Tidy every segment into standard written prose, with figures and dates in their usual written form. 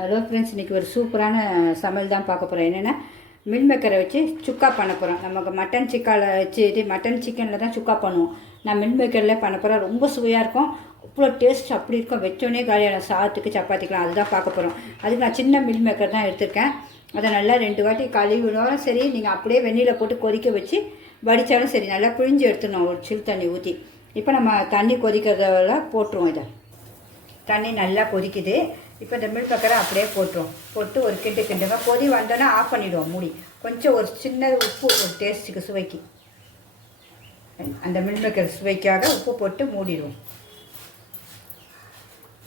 Hello friends, இன்றைக்கி ஒரு சூப்பரான சமையல் தான் பார்க்க போகிறோம். என்னென்னா மில் மேக்கரை வச்சு சுக்கா பண்ண போகிறோம். நமக்கு மட்டன் சிக்காவில் வச்சு மட்டன் சிக்கனில் தான் சுக்கா பண்ணுவோம். நான் மில் மேக்கரில் பண்ண போகிறேன். ரொம்ப சுவையாக இருக்கும். அவ்வளோ டேஸ்ட் அப்படி இருக்கும். வச்சோடனே காலியான சாதத்துக்கு சப்பாத்திக்கலாம் அதுதான் பார்க்க போகிறோம். அதுக்கு நான் சின்ன மில் மேக்கர் தான் எடுத்திருக்கேன். அதை நல்லா 2 வாட்டி கழுவினாலும் சரி, நீங்கள் அப்படியே வெந்நீரில் போட்டு கொதிக்க வச்சு வடித்தாலும் சரி, நல்லா பிழிஞ்சு எடுத்துடணும் ஒரு சில் தண்ணி ஊற்றி. இப்போ நம்ம தண்ணி கொதிக்கிறதெல்லாம் போட்டுருவோம். இதை தண்ணி நல்லா கொதிக்குது. இப்போ இந்த மில் மேக்கரை அப்படியே போட்டு ஒரு கிண்டுங்க. கொதி வந்தோன்னா ஆஃப் பண்ணிவிடுவோம் மூடி. கொஞ்சம் ஒரு சின்ன உப்பு, ஒரு டேஸ்ட்டுக்கு சுவைக்கு, அந்த மில் மேக்கர் சுவைக்காக உப்பு போட்டு மூடிடுவோம்.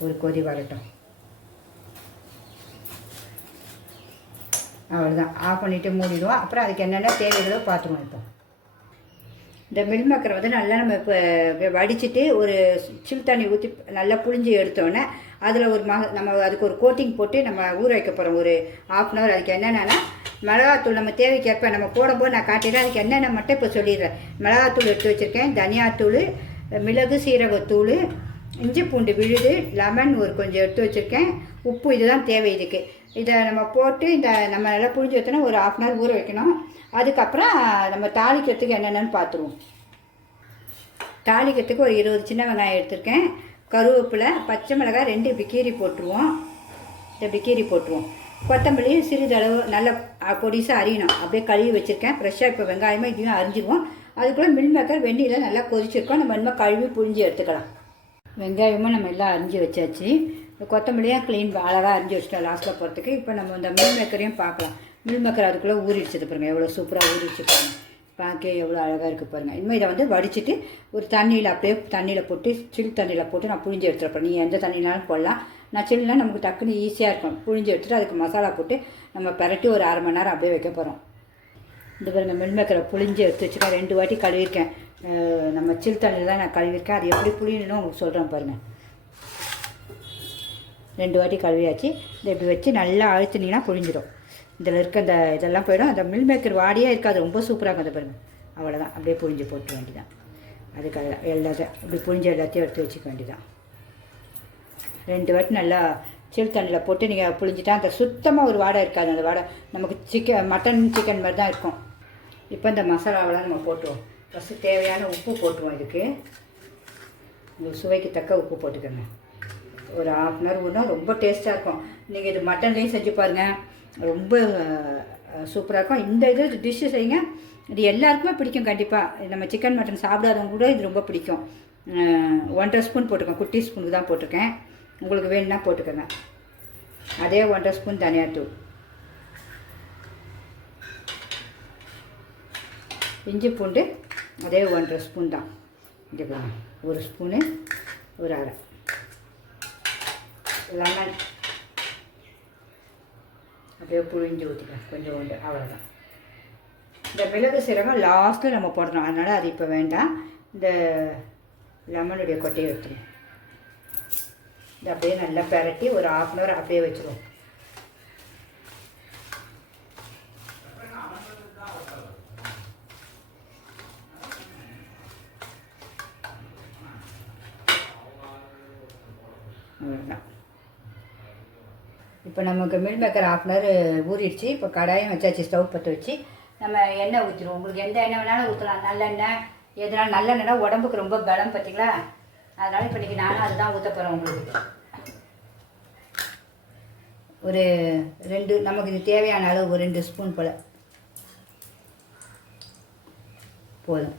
ஒரு கொதி வரட்டும். அவ்வளோதான், ஆஃப் பண்ணிவிட்டு மூடிடுவோம். அப்புறம் அதுக்கு என்னென்ன தேவைகளோ பார்த்துருவோம். இப்போ இந்த மில் மேக்கரை வந்து நல்லா நம்ம இப்போ வடிச்சிட்டு ஒரு சில் தண்ணி ஊற்றி நல்லா புழிஞ்சு எடுத்தோன்னே அதில் ஒரு நம்ம அதுக்கு ஒரு கோட்டிங் போட்டு நம்ம ஊற வைக்க போகிறோம் ஒரு 1/2 hour. அதுக்கு என்னென்னா மிளகாத்தூள் நம்ம தேவைக்கேற்ப நம்ம போடும்போது நான் காட்டிடுறேன். அதுக்கு என்னென்ன மட்டும் இப்போ சொல்லிடுறேன். மிளகாத்தூள் எடுத்து வச்சுருக்கேன், தனியாத்தூள், மிளகு சீரகத்தூள், இஞ்சி பூண்டு விழுது, லெமன் ஒரு கொஞ்சம் எடுத்து வச்சுருக்கேன், உப்பு. இதுதான் தேவை இதுக்கு. இதை நம்ம போட்டு நம்ம நல்லா புழிஞ்சு வைத்தோன்னா ஒரு 1/2 hour ஊற வைக்கணும். அதுக்கப்புறம் நம்ம தாளிக்கிறதுக்கு என்னென்னு பார்த்துருவோம். தாளிக்கிறதுக்கு ஒரு 20 சின்ன வெங்காயம் எடுத்திருக்கேன், கருவேப்பிலை, பச்சை மிளகாய் 2 பிக்கீரி போட்டுருவோம். இந்த பிக்கீரி போட்டுருவோம். கொத்தமல்லி சிறிதளவு நல்ல பொடிசாக அரியணும். அப்படியே கழுவி வச்சுருக்கேன் ஃப்ரெஷ்ஷாக. இப்போ வெங்காயமாக இதையும் அரிஞ்சிடுவோம். அதுக்குள்ளே மில் மேக்கர் வெந்நீரில் நல்லா கொதிச்சிருக்கோம். நம்ம இன்னும் கழுவி புழிஞ்சு எடுத்துக்கலாம். வெங்காயமும் நம்ம எல்லாம் அரிஞ்சு வச்சாச்சு. கொத்தமல்லியாக க்ளீன் அழகாக அரிஞ்சு வச்சுட்டோம் லாஸ்ட்டில் போகிறதுக்கு. இப்போ நம்ம இந்த மில் மேக்கரையும் பார்க்கலாம். மில் மேக்கர் அதுக்குள்ளே ஊறிடுச்சது பாருங்கள், எவ்வளோ சூப்பராக ஊறிடுச்சு பாருங்கள். பார்க்க எவ்வளோ அழகாக இருக்குது பாருங்கள். இனிமேல் இதை வந்து வடிச்சிட்டு ஒரு தண்ணியில் அப்படியே தண்ணியில் போட்டு சில் தண்ணியில் போட்டு நான் புழிஞ்சு எடுத்துகிறப்ப நீங்கள் எந்த தண்ணினாலும் போடலாம். நான் சில்லுனா நமக்கு டக்குன்னு ஈஸியாக இருக்கும். புழிஞ்சு எடுத்துகிட்டு அதுக்கு மசாலா போட்டு நம்ம பரட்டி ஒரு 1/2 மணி நேரம் அப்படியே வைக்க போகிறோம். இந்த பாருங்கள், மில் மேக்கரை புழிஞ்சு எடுத்து வச்சுருக்கேன். 2 வாட்டி கழுவிருக்கேன். நம்ம சில் தண்ணியில் தான் நான் கழுவிருக்கேன். அது எப்படி புழியணும்னு உங்களுக்கு சொல்கிறேன் பாருங்கள். 2 வாட்டி கழுவியாச்சு. இதை இப்படி வச்சு நல்லா அழுத்தினீங்கன்னா புழிஞ்சிடும். இதில் இருக்க இதெல்லாம் போயிடும். அந்த மில் மேக்கர் வாடியாக இருக்காது, ரொம்ப சூப்பராக இருக்கும். அதை பாருங்கள், அவ்வளோதான். அப்படியே புழிஞ்சு போட்டு வேண்டியதான். அதுக்காக எல்லாத்தையும் இப்படி புழிஞ்சு எல்லாத்தையும் எடுத்து வச்சுக்க வேண்டியதான். 2 வாட்டி நல்லா சில் தண்ணியில் போட்டு நீங்கள் புழிஞ்சிட்டா அந்த சுத்தமாக ஒரு வாடை இருக்காது. அந்த வாடை நமக்கு மட்டன் சிக்கன் மாதிரி தான் இருக்கும். இப்போ இந்த மசாலாவெல்லாம் நம்ம போட்டுருவோம். ஃபஸ்ட்டு தேவையான உப்பு போட்டுருவோம். இதுக்கு உங்களுக்கு சுவைக்கு தக்க உப்பு போட்டுக்கோங்க. ஒரு 1/2 hour ஊறினா ரொம்ப டேஸ்ட்டாக இருக்கும். நீங்கள் இது மட்டன்லேயும் செஞ்சு பாருங்கள், ரொம்ப சூப்பராக இருக்கும். இந்த டிஷ்ஷு செய்யுங்க, இது எல்லாருக்குமே பிடிக்கும் கண்டிப்பாக. நம்ம சிக்கன் மட்டன் சாப்பிடாதவங்க கூட இது ரொம்ப பிடிக்கும். 1.5 ஸ்பூன் போட்டுக்கோங்க. குட்டி ஸ்பூனுக்கு தான் போட்டிருக்கேன். உங்களுக்கு வேணும்னா போட்டுக்கோங்க. அதே 1.5 ஸ்பூன் தனியாத்தூள், இஞ்சி பூண்டு அதே 1.5 ஸ்பூன் தான். இது 1 ஸ்பூனு, ஒரு அரை லெமன் அப்படியே புழிஞ்சு ஊற்றிக்கலாம் கொஞ்சம் உண்டு, அவ்வளோதான். இந்த மிளகு சீரகம் லாஸ்ட்டில் நம்ம போடணும், அதனால் அது இப்போ வேண்டாம். இந்த லெமனுடைய கொட்டையை எடுத்துருவோம். இது அப்படியே நல்லா பெரட்டி ஒரு 1/2 hour அப்படியே வச்சுருவோம். அவ்வளோதான். இப்போ நமக்கு மில் மேக்கர் 1/2 hour ஊறிடுச்சு. இப்போ கடாயம் வச்சாச்சு, ஸ்டவ் பற்ற வச்சு நம்ம எண்ணெய் ஊற்றிடுவோம். உங்களுக்கு எந்த எண்ணெய் வேணாலும் ஊற்றலாம். நல்லெண்ணெய் எதனாலும். நல்லெண்ணெய்னா உடம்புக்கு ரொம்ப பலம் பார்த்தீங்களா, அதனால் இப்போ இன்றைக்கி நானும் அதுதான் ஊற்ற போகிறேன். உங்களுக்கு ஒரு 2 நமக்கு இது தேவையான அளவு ஒரு 2 ஸ்பூன் போல் போதும்.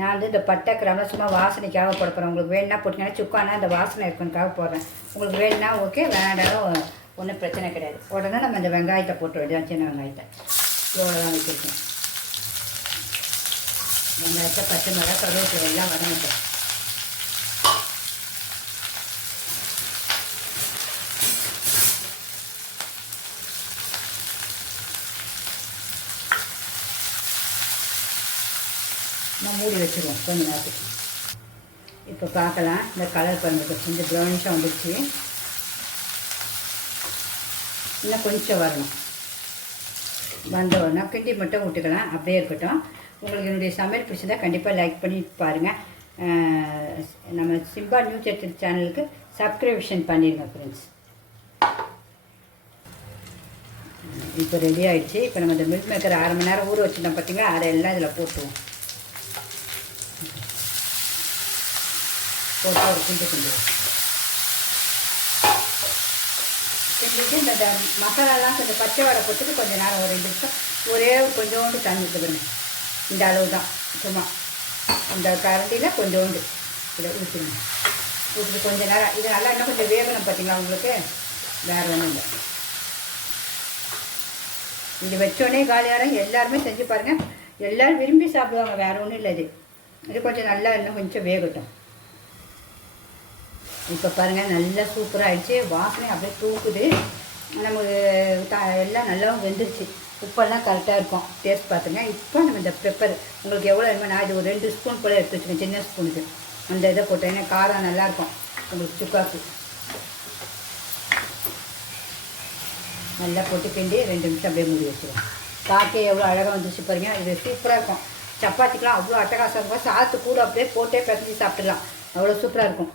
நான் வந்து இந்த பட்டை கிராம்பு சும்மா வாசனைக்காக போட போகிறேன். உங்களுக்கு வேணுன்னா போட்டிங்கன்னா சுக்கானா அந்த வாசனை இருக்குனுக்காக போடுறேன். உங்களுக்கு வேணுன்னா ஓகே, வேண்டாம் ஒன்றும் பிரச்சனை கிடையாது. உடனே நம்ம இந்த வெங்காயத்தை போட்டு வேண்டியதான், சின்ன வெங்காயத்தை இவ்வளோதான் வச்சுருக்கேன். வெங்காயத்தை, பச்சை மிளகாய், கருவேப்பிலை எல்லாம் வதங்கிட்டேன். நான் மூடி வச்சுருவோம் கொஞ்சம் நேரத்துக்கு. இப்போ பார்க்கலாம். இந்த கலர் பண்ணுறது கொஞ்சம் ப்ரௌனிஷாக வந்துடுச்சு. இன்னும் கொஞ்சம் வரணும். வந்தோடனே கிண்டி மட்டும் விட்டுக்கலாம், அப்படியே இருக்கட்டும். உங்களுக்கு என்னுடைய சமையல் பிடிச்சிருந்தா கண்டிப்பாக லைக் பண்ணி பாருங்கள். நம்ம சிம்பா நியூ சர்ச் சேனலுக்கு சப்ஸ்கிரிப்ஷன் பண்ணிடுங்க ஃப்ரெண்ட்ஸ். இப்போ ரெடி ஆகிடுச்சு. இப்போ நம்ம இந்த மில்க் மேக்கர் 1/2 மணி நேரம் ஊற வச்சுருந்தோம் பார்த்தீங்களா, அதை எல்லாம் இதில் போட்டுருவோம். போட்டு ஒரு கிண்டு கிண்டுவோம். கிண்டிட்டு இந்த மசாலாலாம் கொஞ்சம் பச்சை வடை போட்டுட்டு கொஞ்சம் நேரம் ஒரு 2 நிமிஷம் ஒரே கொஞ்சோண்டு தண்ணி ஊற்றுக்கணும். இந்த அளவு தான், சும்மா இந்த கரண்டியில் கொஞ்சோண்டு இதை ஊற்றிடணும். ஊற்றிட்டு கொஞ்சம் நேரம் இது நல்லா இன்னும் கொஞ்சம் வேகணும் பார்த்தீங்களா உங்களுக்கு, வேறு ஒன்றும் இல்லை. இது வச்சோடனே காலியாரம் எல்லாருமே செஞ்சு பாருங்கள், எல்லோரும் விரும்பி சாப்பிடுவாங்க. வேறு ஒன்றும் இல்லை. இது கொஞ்சம் நல்லா இன்னும் கொஞ்சம் வேகட்டும். இப்போ பாருங்கள் நல்லா சூப்பராக ஆகிடுச்சு. வாசனை அப்படியே தூக்குது. நமக்கு எல்லாம் நல்லாவும் வெந்துருச்சு. உப்பெல்லாம் கரெக்டாக இருக்கும். டேஸ்ட் பார்த்துங்க. இப்போ நம்ம இந்த பெப்பர் உங்களுக்கு எவ்வளோ வேணுமோ, நான் இது ஒரு 2 ஸ்பூன் போல் எடுத்து வச்சுக்கேன், சின்ன ஸ்பூனுக்கு. அந்த இதை போட்டேன், ஏன்னா காரம் நல்லாயிருக்கும் உங்களுக்கு சுக்காக்கு. நல்லா போட்டு கிண்டி 2 நிமிஷம் அப்படியே மூடி வச்சுருவோம். காக்கே எவ்வளோ அழகாக வந்துச்சு பாருங்கள். இது சூப்பராக இருக்கும். சப்பாத்திக்கெலாம் அவ்வளோ அட்டகாசம் இருக்கும். சாத்து கூட அப்படியே போட்டே பிசைஞ்சு சாப்பிட்லாம், அவ்வளோ சூப்பராக இருக்கும்.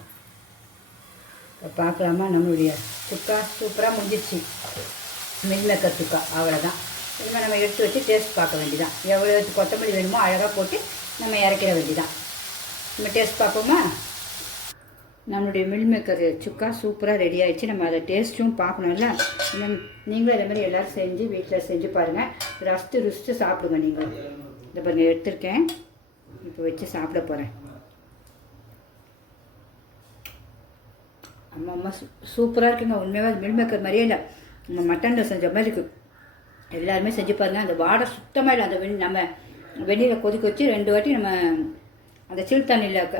இப்போ பார்க்கலாமா, நம்மளுடைய சுக்கா சூப்பராக முடிஞ்சிடுச்சு. மில் மேக்கர் சுக்கா அவ்வளோதான். இனிமேல் நம்ம எடுத்து வச்சு டேஸ்ட் பார்க்க வேண்டியதான். எவ்வளோ கொத்தமல்லி வேணுமோ அழகாக போட்டு நம்ம இறக்கிற வேண்டியதான். நம்ம டேஸ்ட் பார்ப்போமா. நம்மளுடைய மில் மேக்கர் சுக்கா சூப்பராக ரெடி ஆகிடுச்சு. நம்ம அதை டேஸ்ட்டும் பார்க்கணும்ல. நீங்களும் அதே மாதிரி எல்லோரும் செஞ்சு வீட்டில் செஞ்சு பாருங்கள். ருசித்து சாப்பிடுங்க. நீங்களும் இதை பாருங்கள் எடுத்துருக்கேன். இப்போ வச்சு சாப்பிட போகிறேன். அம்மா சூப்பராக இருக்குங்க. உண்மையாக மில் மேக்கர் மாதிரியே இல்லை, நம்ம மட்டனில் செஞ்ச மாதிரி இருக்குது. எல்லாருமே செஞ்சு பாருங்கள். அந்த வாடை சுத்தமாக இல்லை. அந்த நம்ம வெந்நீரை கொதிக்க வச்சு 2 வாட்டி நம்ம அந்த சில் தண்ணியில்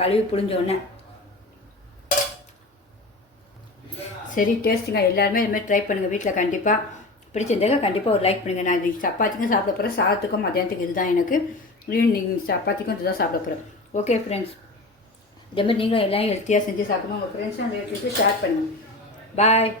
கழுவி புழிஞ்சோடனே சரி டேஸ்ட்டுங்க. எல்லாருமே இதுமாதிரி ட்ரை பண்ணுங்கள் வீட்டில். கண்டிப்பாக பிடிச்சிருந்தாங்க கண்டிப்பாக ஒரு லைக் பண்ணுங்கள். நான் இது சப்பாத்திக்கும் சாப்பிட போகிறேன், சாதத்துக்கும் மத்தியானத்துக்கு இதுதான் எனக்கு. ஈவினிங் சப்பாத்திக்கும் இதுதான் சாப்பிட போகிறேன். ஓகே ஃப்ரெண்ட்ஸ், இதேமாதிரி நீங்களும் எல்லாம் ஹெல்த்தியாக செஞ்சு சாப்பிடுங்க. உங்கள் ஃப்ரெண்ட்ஸ் அண்ட் ரிலேட்டிவ்ஸுக்கு ஷேர் பண்ணுங்கள். பாய்.